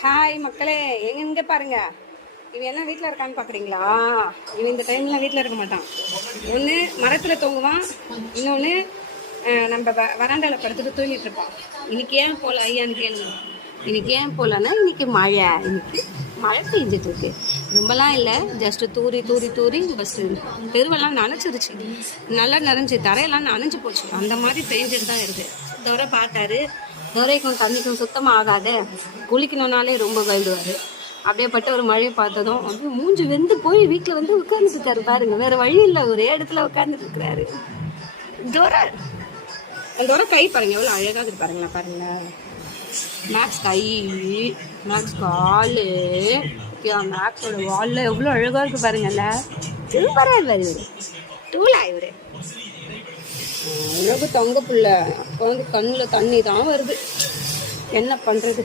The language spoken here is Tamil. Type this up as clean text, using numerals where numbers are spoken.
ஹாய் மக்களே, எங்க பாருங்க. இவன் எல்லாம் வீட்டில் இருக்கான்னு பார்க்குறீங்களா? இவன் இந்த டைம்லாம் வீட்டில் இருக்க மாட்டான். ஒன்று மரத்தில் தொங்குவான், இன்னொன்று நம்ம வராண்டாவில் படுத்துட்டு தூங்கிட்டு இருப்பான். இன்னைக்கு ஏன் போகல ஐயான்னு கேளுங்க. இன்னைக்கு ஏன் போகலன்னா இன்னைக்கு மழை பெஞ்சிட்டு இருக்கு. ரொம்பலாம் இல்லை, ஜஸ்ட் தூரி தூரி தூரி பஸ்ட்டு தெருவெல்லாம் நனைச்சிருச்சு. நல்லா நனைஞ்சி தரையெல்லாம் நனைஞ்சு போச்சு. அந்த மாதிரி பெஞ்சிட்டு தான் இருக்குது. துரை பார்த்தாரு, துரைக்கும் தண்ணிக்கும் சுத்தமாக ஆகாத, குளிக்கணும்னாலே ரொம்ப பயந்துவார். அப்படியேப்பட்ட ஒரு மழையை பார்த்ததும் வந்து மூஞ்சி வெந்து போய் வீட்டில் வந்து உட்காந்துருக்காரு பாருங்க. வேற வழி இல்லை, ஒரே இடத்துல உட்காந்துட்டு இருக்கிறாரு. துரை கை பாருங்க, எவ்வளோ அழகாக இருக்கு பாருங்களா. பாருங்களேன், மேக்ஸ் கை, மேக்ஸ் காலு, மேக்ஸோட வால்ல எவ்வளோ அழகாக இருக்கு பாருங்கல்ல. சூப்பராக இருப்பார் இவர். டூலா இவர் அழகு தங்க புள்ள. அப்போ வந்து கண்ணில் தண்ணி தான் வருது. என்ன பண்ணுறது?